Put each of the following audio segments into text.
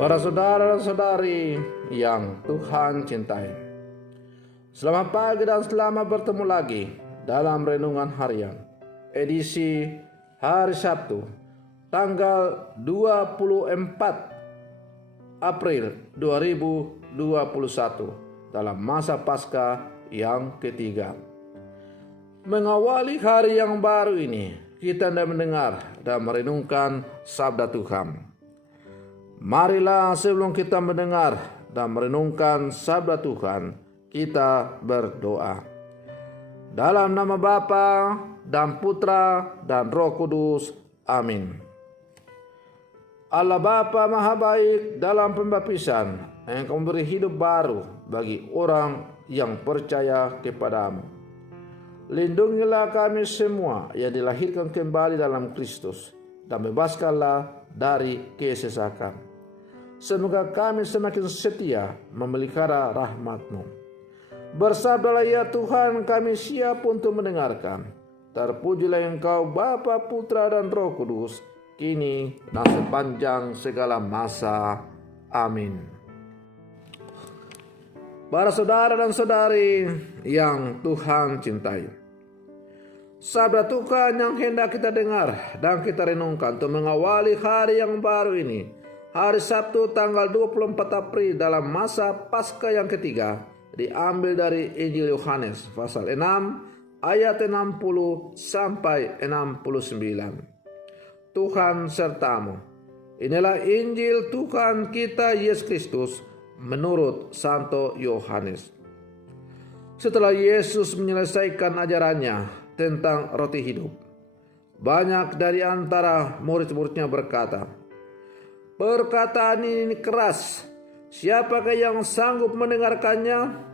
Para saudara dan saudari yang Tuhan cintai, selamat pagi dan selamat bertemu lagi dalam Renungan Harian, edisi hari Sabtu, tanggal 24 April 2021 dalam masa Paskah yang ketiga. Mengawali hari yang baru ini, kita hendak mendengar dan merenungkan sabda Tuhan. Marilah sebelum kita mendengar dan merenungkan sabda Tuhan, kita berdoa. Dalam nama Bapa dan Putra dan Roh Kudus. Amin. Allah Bapa Maha Baik, dalam pembaptisan Engkau memberi hidup baru bagi orang yang percaya kepadamu. Lindungilah kami semua yang dilahirkan kembali dalam Kristus dan bebaskanlah dari kesesakan. Semoga kami semakin setia memelihara rahmat-Mu. Bersabdalah ya Tuhan, kami siap untuk mendengarkan. Terpujilah Engkau Bapa, Putra dan Roh Kudus, kini dan sepanjang segala masa. Amin. Para saudara dan saudari yang Tuhan cintai, sabda Tuhan yang hendak kita dengar dan kita renungkan untuk mengawali hari yang baru ini, hari Sabtu tanggal 24 April dalam masa Paskah yang ketiga, diambil dari Injil Yohanes pasal 6 ayat 60 sampai 69. Tuhan sertamu. Inilah Injil Tuhan kita Yesus Kristus menurut Santo Yohanes. Setelah Yesus menyelesaikan ajarannya tentang roti hidup, banyak dari antara murid-muridnya berkata, "Perkataan ini keras, siapakah yang sanggup mendengarkannya?"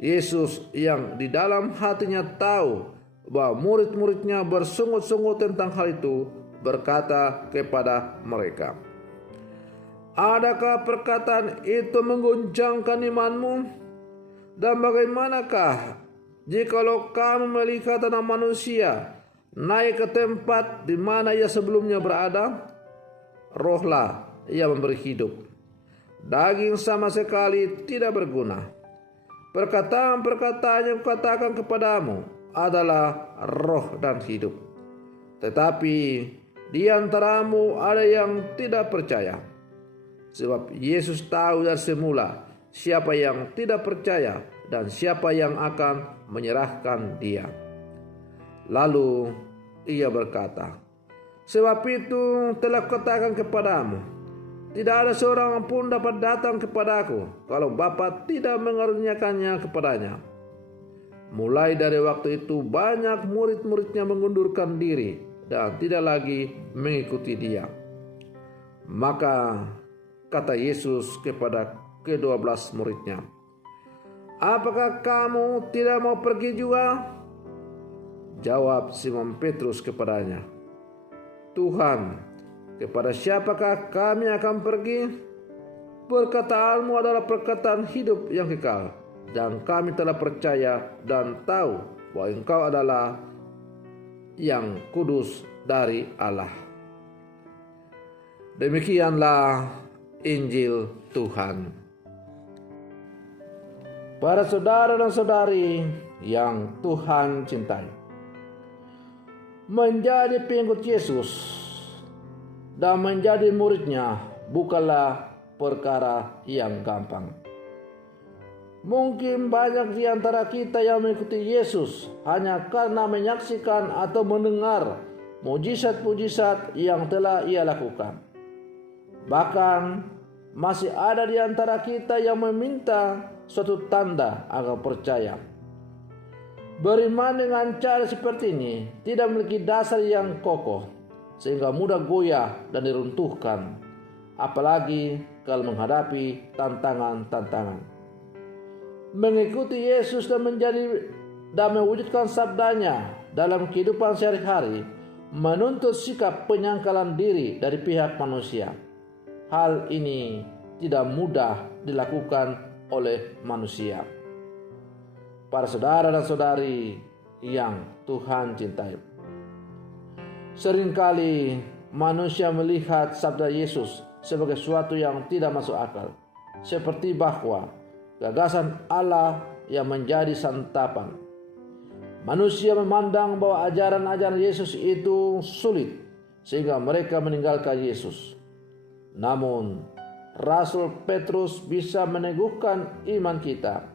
Yesus yang di dalam hatinya tahu bahwa murid-muridnya bersungut-sungut tentang hal itu, berkata kepada mereka, "Adakah perkataan itu mengguncangkan imanmu? Dan bagaimanakah jikalau kamu melihat anak manusia naik ke tempat di mana ia sebelumnya berada? Rohlah ia memberi hidup, daging sama sekali tidak berguna. Perkataan-perkataan yang kukatakan kepadamu adalah roh dan hidup. Tetapi di antaramu ada yang tidak percaya." Sebab Yesus tahu dari semula siapa yang tidak percaya dan siapa yang akan menyerahkan dia. Lalu ia berkata, "Sebab itu telah kukatakan kepadamu, tidak ada seorang pun dapat datang kepadaku kalau Bapa tidak mengaruniakannya kepadanya." Mulai dari waktu itu banyak murid-muridnya mengundurkan diri dan tidak lagi mengikuti dia. Maka kata Yesus kepada ke-12 muridnya, "Apakah kamu tidak mau pergi juga?" Jawab Simon Petrus kepadanya, "Tuhan, kepada siapakah kami akan pergi? Perkataanmu adalah perkataan hidup yang kekal, dan kami telah percaya dan tahu bahwa Engkau adalah yang kudus dari Allah." Demikianlah Injil Tuhan. Para saudara dan saudari yang Tuhan cintai, menjadi pengikut Yesus dan menjadi muridnya bukanlah perkara yang gampang. Mungkin banyak di antara kita yang mengikuti Yesus hanya karena menyaksikan atau mendengar mujizat-mujizat yang telah ia lakukan. Bahkan masih ada di antara kita yang meminta suatu tanda agar percaya. Beriman dengan cara seperti ini tidak memiliki dasar yang kokoh, sehingga mudah goyah dan diruntuhkan, apalagi kalau menghadapi tantangan-tantangan. Mengikuti Yesus dan mewujudkan sabdanya dalam kehidupan sehari-hari menuntut sikap penyangkalan diri dari pihak manusia. Hal ini tidak mudah dilakukan oleh manusia. Para saudara dan saudari yang Tuhan cintai, seringkali manusia melihat sabda Yesus sebagai sesuatu yang tidak masuk akal, seperti bahwa gagasan Allah yang menjadi santapan. Manusia memandang bahwa ajaran-ajaran Yesus itu sulit sehingga mereka meninggalkan Yesus. Namun, Rasul Petrus bisa meneguhkan iman kita.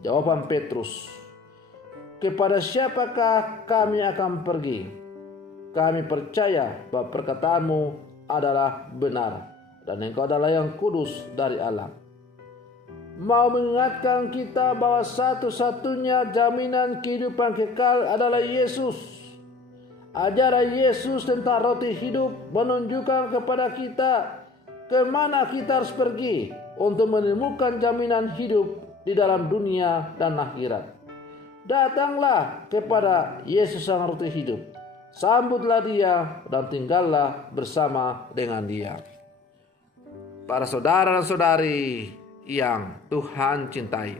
Jawaban Petrus, "Kepada siapakah kami akan pergi? Kami percaya bahwa perkataanmu adalah benar dan engkau adalah yang kudus dari Allah." Mau mengingatkan kita bahwa satu-satunya jaminan kehidupan kekal adalah Yesus. Ajaran Yesus tentang roti hidup menunjukkan kepada kita kemana kita harus pergi untuk menemukan jaminan hidup di dalam dunia dan akhirat. Datanglah kepada Yesus sang roti hidup, sambutlah dia dan tinggallah bersama dengan dia. Para saudara dan saudari yang Tuhan cintai,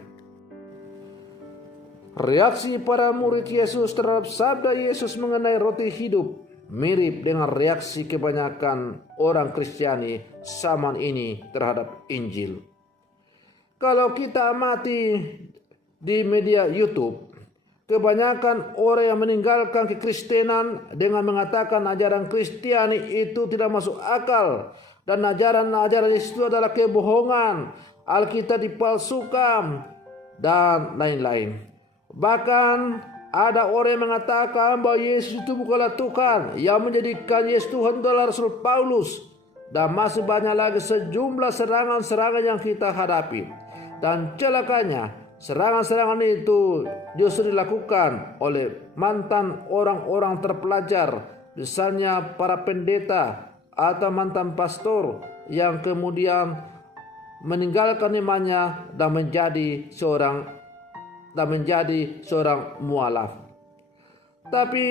reaksi para murid Yesus terhadap sabda Yesus mengenai roti hidup mirip dengan reaksi kebanyakan orang Kristiani zaman ini terhadap Injil. Kalau kita amati di media YouTube, kebanyakan orang yang meninggalkan kekristenan dengan mengatakan ajaran Kristiani itu tidak masuk akal dan ajaran-ajaran itu adalah kebohongan, Alkitab dipalsukan, dan lain-lain. Bahkan ada orang yang mengatakan bahwa Yesus itu bukanlah Tuhan, yang menjadikan Yesus Tuhan adalah Rasul Paulus, dan masih banyak lagi sejumlah serangan-serangan yang kita hadapi. Dan celakanya, serangan-serangan itu justru dilakukan oleh mantan orang-orang terpelajar, misalnya para pendeta atau mantan pastor yang kemudian meninggalkan imannya dan menjadi seorang mualaf. Tapi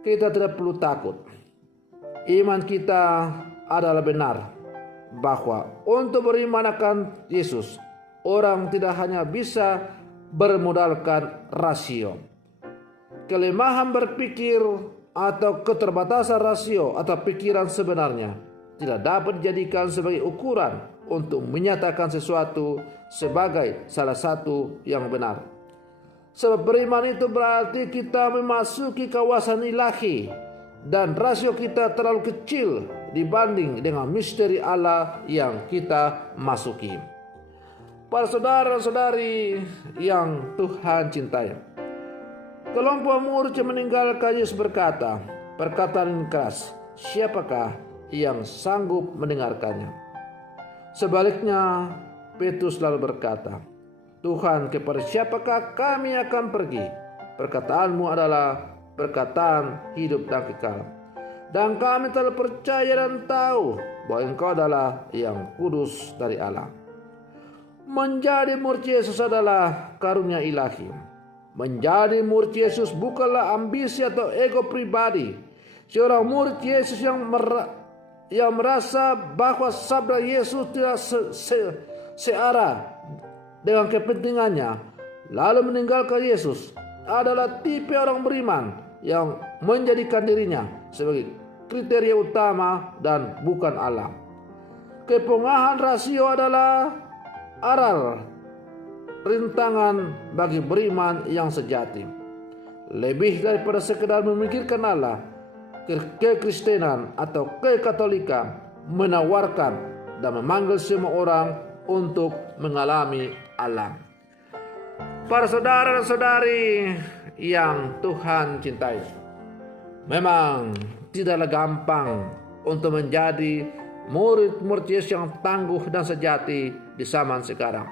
kita tidak perlu takut. Iman kita adalah benar bahwa untuk beriman akan Yesus, orang tidak hanya bisa bermodalkan rasio. Kelemahan berpikir atau keterbatasan rasio atau pikiran sebenarnya tidak dapat dijadikan sebagai ukuran untuk menyatakan sesuatu sebagai salah satu yang benar. Sebab beriman itu berarti kita memasuki kawasan ilahi, dan rasio kita terlalu kecil dibanding dengan misteri Allah yang kita masuki. Para saudara-saudari yang Tuhan cintai, kelompok murid yang meninggalkan Yesus berkata perkataan keras, siapakah yang sanggup mendengarkannya? Sebaliknya, Petrus lalu berkata, "Tuhan, kepada siapakah kami akan pergi? Perkataanmu adalah perkataan hidup dan kekal. Dan kami telah percaya dan tahu bahwa engkau adalah yang kudus dari Allah." Menjadi murid Yesus adalah karunia ilahi. Menjadi murid Yesus bukanlah ambisi atau ego pribadi. Seorang murid Yesus yang merasa bahwa sabda Yesus tidak searah dengan kepentingannya, lalu meninggalkan Yesus, adalah tipe orang beriman yang menjadikan dirinya sebagai kriteria utama dan bukan Allah. Kepungahan rasio adalah aral rintangan bagi beriman yang sejati. Lebih daripada sekedar memikirkan Allah, kekristenan atau kekatolikan menawarkan dan memanggil semua orang untuk mengalami Allah. Para saudara dan saudari yang Tuhan cintai, memang tidaklah gampang untuk menjadi murid-murid Yesus yang tangguh dan sejati di zaman sekarang.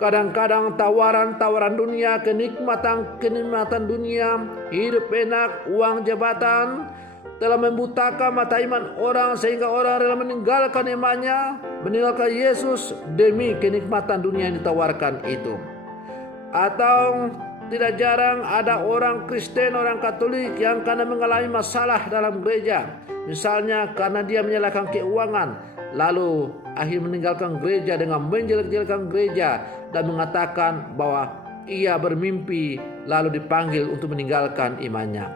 Kadang-kadang tawaran-tawaran dunia, kenikmatan dunia, hidup enak, uang, jabatan telah membutakan mata iman orang sehingga orang rela meninggalkan imannya, meninggalkan Yesus demi kenikmatan dunia yang ditawarkan itu. Atau tidak jarang ada orang Kristen, orang Katolik yang karena mengalami masalah dalam gereja, misalnya karena dia menyalahkan keuangan, lalu akhirnya meninggalkan gereja dengan menjelek-jelekan gereja dan mengatakan bahwa ia bermimpi lalu dipanggil untuk meninggalkan imannya.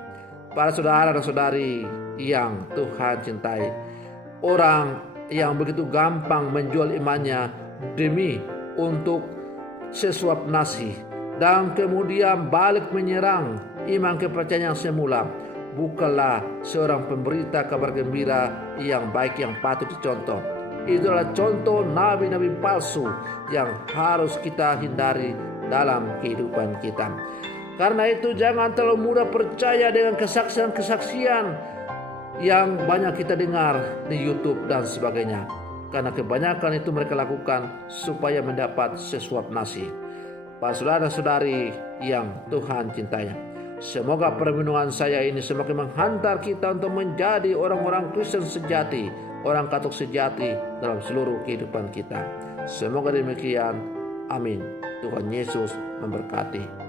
Para saudara dan saudari yang Tuhan cintai, orang yang begitu gampang menjual imannya demi untuk sesuap nasi, dan kemudian balik menyerang iman kepercayaan yang semula, bukanlah seorang pemberita kabar gembira yang baik yang patut dicontoh. Itu adalah contoh nabi-nabi palsu yang harus kita hindari dalam kehidupan kita. Karena itu jangan terlalu mudah percaya dengan kesaksian-kesaksian yang banyak kita dengar di YouTube dan sebagainya. Karena kebanyakan itu mereka lakukan supaya mendapat sesuap nasi. Para saudara-saudari yang Tuhan cintanya, semoga permenungan saya ini semakin menghantar kita untuk menjadi orang-orang Kristen sejati, orang Katolik sejati dalam seluruh kehidupan kita. Semoga demikian. Amin. Tuhan Yesus memberkati.